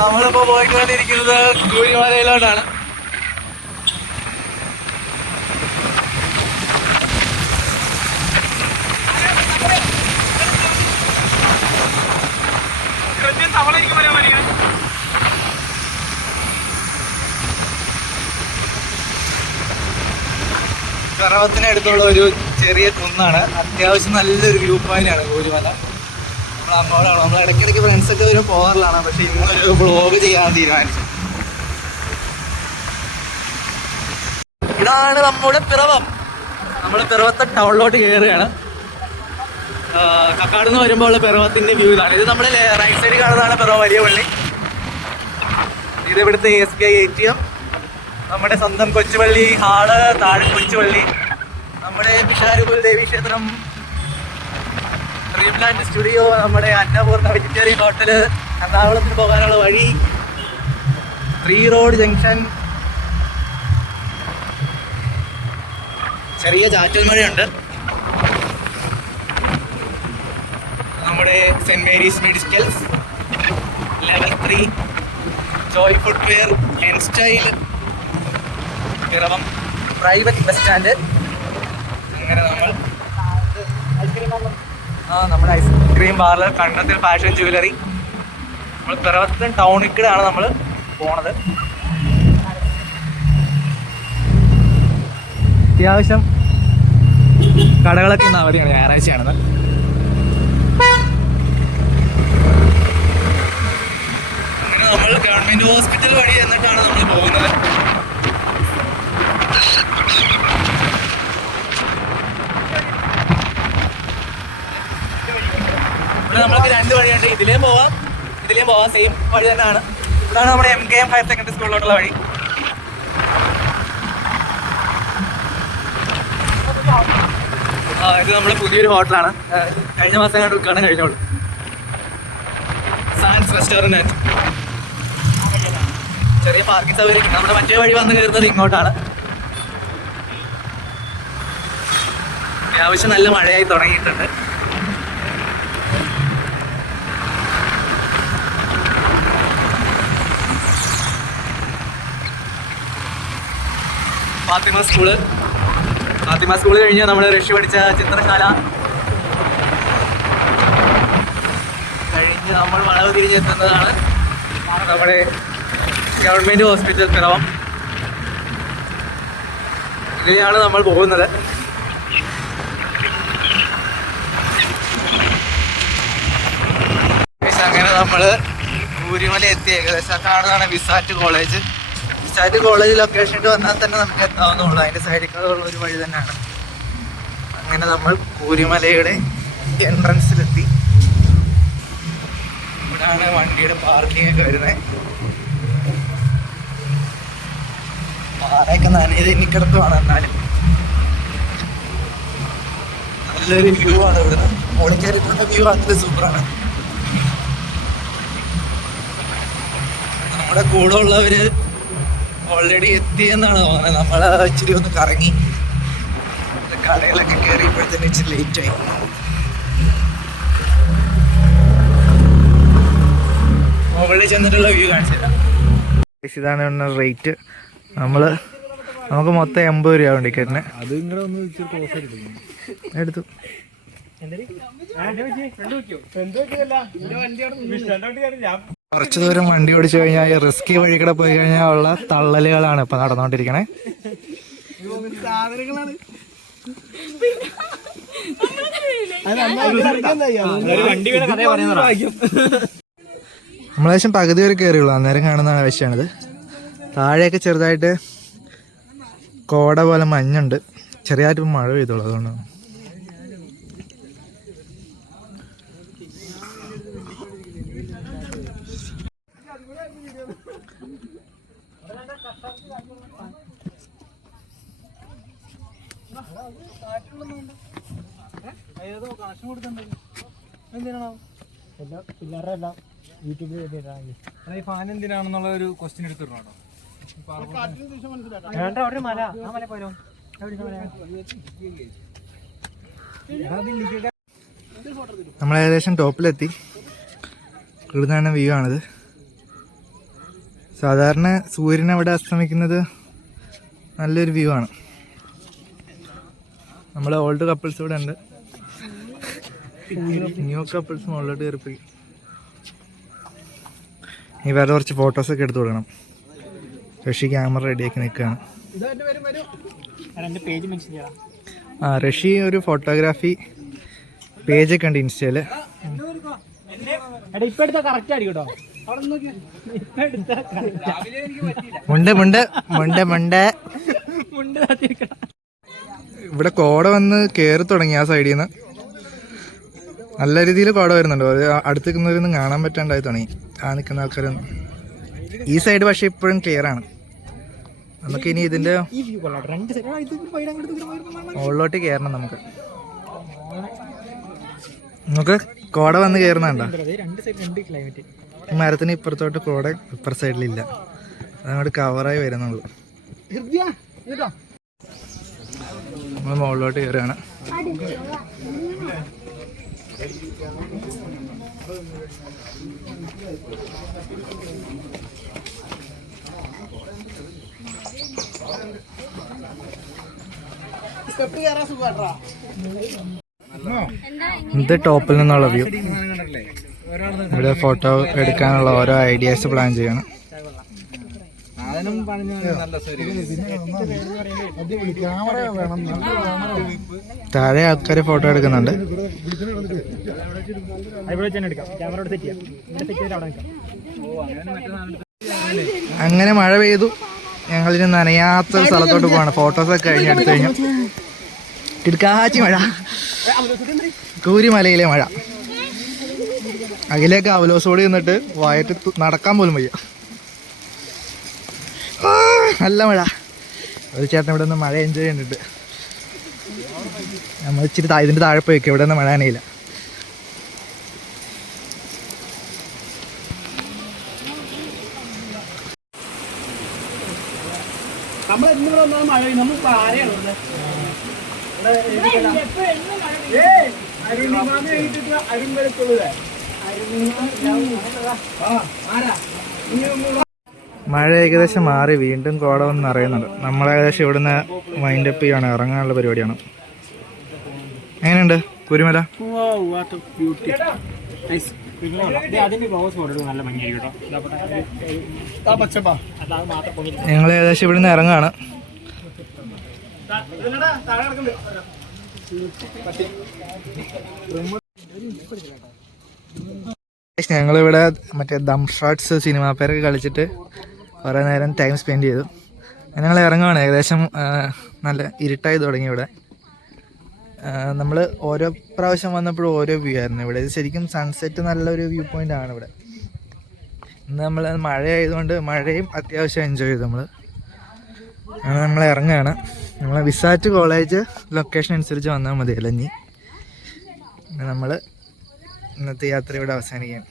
നമ്മളിപ്പോ പോയിക്കൊണ്ടിരിക്കുന്നത് കൂരിമലയിലോട്ടാണ്. പിറവത്തിനടുത്തുള്ള ഒരു ചെറിയ കുന്നാണ്. അത്യാവശ്യം നല്ലൊരു വ്യൂ പോയിന്റാണ് കൂരിമല. നമ്മളങ്ങോട്ടാണ്. നമ്മൾ ഇടയ്ക്കിടയ്ക്ക് ഫ്രണ്ട്സൊക്കെ വരും പോകാറിലാണ്. പക്ഷെ ഇന്നൊരു വ്ളോഗ് ചെയ്യാൻ തീരുമാനിച്ചു. ഇതാണ് നമ്മുടെ പിറവം. നമ്മൾ പിറവത്തെ ടൗണിലോട്ട് കയറുകയാണ്. കക്കാട് നിന്ന് വരുമ്പോൾ പിറവത്തിന്റെ വ്യൂ ഇതാണ്. ഇത് നമ്മുടെ റൈറ്റ് സൈഡിൽ കാണുന്നതാണ് പിറവ വലിയ പള്ളി. ഇത് ഇവിടുത്തെ SBI ATM, നമ്മുടെ സ്വന്തം കൊച്ചുപള്ളി ഹാള്, താഴെ കൊച്ചുപള്ളി, നമ്മുടെ പിഷാരുപുൽ ദേവീക്ഷേത്രം, ഡ്രീംലാൻഡ് സ്റ്റുഡിയോ, നമ്മുടെ അന്നപൂർണ്ണ വെജിറ്റേറിയൻ ഹോട്ടല്, എറണാകുളത്തിന് പോകാനുള്ള വഴി, 3 റോഡ് ജംഗ്ഷൻ. ചെറിയ ചാറ്റൽ മഴയുണ്ട്. നമ്മുടെ saint Mary's medicals, level 3, Joy footwear, N style, Piravom private bus stand. അങ്ങനെ നമ്മൾ നമ്മുടെ ice cream parlour, Kandathil fashion jewellery. നമ്മൾ പിറവത്തൻ ടൗണിക്കടാണ് നമ്മൾ പോണത്. അത്യാവശ്യം കടകളൊക്കെ ഇന്ന് അവധിയാണ്, ഞായറാഴ്ചയാണെന്ന്. അങ്ങനെ നമ്മൾ ഗവൺമെന്റ് ഹോസ്പിറ്റൽ വഴി എന്നിട്ടാണ് നമ്മൾ പോകുന്നത്. ഇവിടെ നമ്മൾക്ക് 2 വഴിയുണ്ട്. ഇതിലേയും പോവാം, സെയിം വഴി തന്നെയാണ്. ഇതാണ് നമ്മുടെ MKM ഹയർ സെക്കൻഡറി സ്കൂളിലോട്ടുള്ള വഴി. ഇത് നമ്മുടെ പുതിയൊരു ഹോട്ടലാണ്. കഴിഞ്ഞ മാസം കണ്ട് ഉദ്ഘാടനം കഴിഞ്ഞോളൂ. Sans restaurant. ചെറിയ പാർക്കിംഗ് സൗകര്യം. നമ്മുടെ മറ്റേ വഴി വന്ന് കയറുന്നത് ഇങ്ങോട്ടാണ്. അത്യാവശ്യം നല്ല മഴയായി തുടങ്ങിയിട്ടുണ്ട്. ഫാത്തിമ സ്കൂള് കഴിഞ്ഞ് നമ്മൾ റഷ്യ പഠിച്ച ചിത്രശാല കഴിഞ്ഞ് നമ്മൾ വളവ് തിരിഞ്ഞെത്തുന്നതാണ് നമ്മുടെ ഗവൺമെൻറ് ഹോസ്പിറ്റൽ പിറവം. ഇതിലാണ് നമ്മൾ പോകുന്നത്. അങ്ങനെ നമ്മൾ കൂരിമല എത്തി. ഏകദേശം കാണുന്നതാണ് വിസാറ്റ് കോളേജ്. വിസാറ്റ് കോളേജ് ലൊക്കേഷനിൽ വന്നാൽ തന്നെ നമുക്ക് എത്താവുന്നുള്ളൂ. അതിൻ്റെ സൈഡിലുള്ള ഒരു വഴി തന്നെയാണ്. അങ്ങനെ നമ്മൾ കൂരിമലയുടെ എൻട്രൻസിലെത്തി. ഇവിടെയാണ് വണ്ടിയുടെ പാർക്കിംഗ് ഒക്കെ വരുന്നത്. പാറയൊക്കെ നനയത് എനിക്കിടത്തുമാണ്. എന്നാലും നല്ലൊരു വ്യൂ ആണ് ഇവിടുന്ന്. ഓടിക്കയറിയിട്ടുള്ള വ്യൂ അതിൽ സൂപ്പറാണ്. നമ്മുടെ കൂടെ ഉള്ളവര് ഓൾറെഡി എത്തിയെന്നാണ് തോന്നുന്നത്. നമ്മൾ ഇച്ചിരി ഒന്ന് കറങ്ങി കടകളൊക്കെ കയറിയപ്പോഴത്തേന് ഇച്ചിരി ലേറ്റായി. മുകളിൽ ചെന്നിട്ടുള്ള വ്യൂ കാണിച്ചു തരാം. ഇതാണ് റേറ്റ്. നമുക്ക് മൊത്തം 80 രൂപ ടിക്കറ്റിന്. അത് എടുത്തു. കുറച്ചു ദൂരം വണ്ടി ഓടിച്ചു കഴിഞ്ഞാൽ റിസ്കി വഴി കൂടെ പോയി കഴിഞ്ഞാൽ ഉള്ള തള്ളലുകളാണ് ഇപ്പൊ നടന്നുകൊണ്ടിരിക്കണേ. നമ്മളേശം പകുതി വരെ കയറിയുള്ളൂ. അന്നേരം കാണുന്ന ആവശ്യമാണിത്. താഴെയൊക്കെ ചെറുതായിട്ട് കോട പോലെ മഞ്ഞുണ്ട്. ചെറിയായിട്ട് മഴ പെയ്തോളൂ. അതുകൊണ്ടാണ്. ഫാൻ എന്തിനാണെന്നുള്ള ഒരു ക്വസ്റ്റ്യൻ എടുത്തിട്ടുണ്ടോ? നമ്മൾ ഏകദേശം ടോപ്പിലെത്തി. ഇവിടുന്നാണ് വ്യൂ ആണിത്. സാധാരണ സൂര്യൻ അവിടെ അസ്തമിക്കുന്നത് നല്ലൊരു വ്യൂ ആണ്. നമ്മൾ ഓൾഡ് കപ്പിൾസ് ഇവിടെ ഉണ്ട്, ന്യൂ കപ്പിൾസ് മുകളിലോട്ട് കയറിപ്പോയി. ഇനി വേറെ കുറച്ച് ഫോട്ടോസൊക്കെ എടുത്തു കൊടുക്കണം. ഋഷി ക്യാമറ റെഡിയാക്കി നിൽക്കുകയാണ്. ഋഷി ഒരു ഫോട്ടോഗ്രാഫി പേജൊക്കെ ഉണ്ട് ഇൻസ്റ്റയില്. മുണ്ട് മുണ്ട് മുണ്ട് മുണ്ട്. ഇവിടെ കോട വന്ന് കയറി തുടങ്ങി ആ സൈഡിൽ നിന്ന്. നല്ല രീതിയിൽ കോട വരുന്നുണ്ട്. അത് അടുത്ത് നിൽക്കുന്നവരൊന്നും കാണാൻ പറ്റാണ്ടായി തുടങ്ങി. ആ നിൽക്കുന്ന ആൾക്കാരൊന്നും. ഈ സൈഡ് പക്ഷെ ഇപ്പോഴും ക്ലിയർ ആണ്. നമുക്ക് ഇനി ഇതിന്റെ മുകളിലോട്ട് കയറണം. നമുക്ക് കോട വന്ന് കയറുന്നുണ്ടോ? മരത്തിന് ഇപ്പുറത്തോട്ട് കോട ഇപ്പുറ സൈഡിലില്ല, അതങ്ങോട്ട് കവറായി വരുന്നുള്ളൂ. നമ്മൾ മുകളിലോട്ട് കയറുകയാണ്. ഇത് ടോപ്പിൽ നിന്നുള്ള വ്യൂ. ഇവിടെ ഫോട്ടോ എടുക്കാനുള്ള ഓരോ ഐഡിയാസ് പ്ലാൻ ചെയ്യണം. താഴെ ആൾക്കാർ ഫോട്ടോ എടുക്കുന്നുണ്ട്. അങ്ങനെ മഴ പെയ്തു. ഞങ്ങളിന് നനയാത്ത സ്ഥലത്തോട്ട് പോവാണ്. ഫോട്ടോസൊക്കെ കഴിഞ്ഞ് എടുത്തു കഴിഞ്ഞു. കിടക്കാച്ചി മഴ, കൂരിമലയിലെ മഴ. അഖിലേക്ക് അവലോസോടി നിന്നിട്ട് വയറ്റ് നടക്കാൻ പോലും വയ്യ. നല്ല മഴ. ഒരു ചേട്ടൻ ഇവിടെ നിന്ന് മഴ എൻജോയ് ചെയ്യുന്നുണ്ട്. നമ്മൾ ഇച്ചിരി ഇതിൻ്റെ താഴെ പോയിക്കും. ഇവിടെ നിന്ന് മഴ നനയില്ല. മഴ ഏകദേശം മാറി, വീണ്ടും കോട വന്ന് നിറയുന്നുണ്ട്. നമ്മളേകദേശം ഇവിടുന്ന് വൈൻഡപ്പ് ചെയ്യാണ്, ഇറങ്ങാനുള്ള പരിപാടിയാണ്. എങ്ങനെയുണ്ട് കുരിമല? ഞങ്ങൾ ഏകദേശം ഇവിടുന്ന് ഇറങ്ങാണ്. ഞങ്ങളിവിടെ മറ്റേ ദം ഷോട്ട്സ് സിനിമാ പേരൊക്കെ കളിച്ചിട്ട് കുറേ നേരം ടൈം സ്പെൻഡ് ചെയ്തു. ഞങ്ങൾ ഇറങ്ങുകയാണ്. ഏകദേശം നല്ല ഇരുട്ടായി തുടങ്ങി ഇവിടെ. നമ്മൾ ഓരോ പ്രാവശ്യം വന്നപ്പോഴും ഓരോ വ്യൂ ആയിരുന്നു ഇവിടെ. ഇത് ശരിക്കും സൺസെറ്റ് നല്ലൊരു വ്യൂ പോയിൻ്റ് ആണ് ഇവിടെ. ഇന്ന് നമ്മൾ മഴ ആയതുകൊണ്ട് മഴയും അത്യാവശ്യം എൻജോയ് ചെയ്തു. നമ്മൾ ഇറങ്ങുകയാണ്. നമ്മൾ വിസാറ്റ് കോളേജ് ലൊക്കേഷൻ അനുസരിച്ച് വന്നാൽ മതിയല്ലോ. ഇനി നമ്മൾ ഇന്നത്തെ യാത്ര ഇവിടെ അവസാനിക്കുകയാണ്.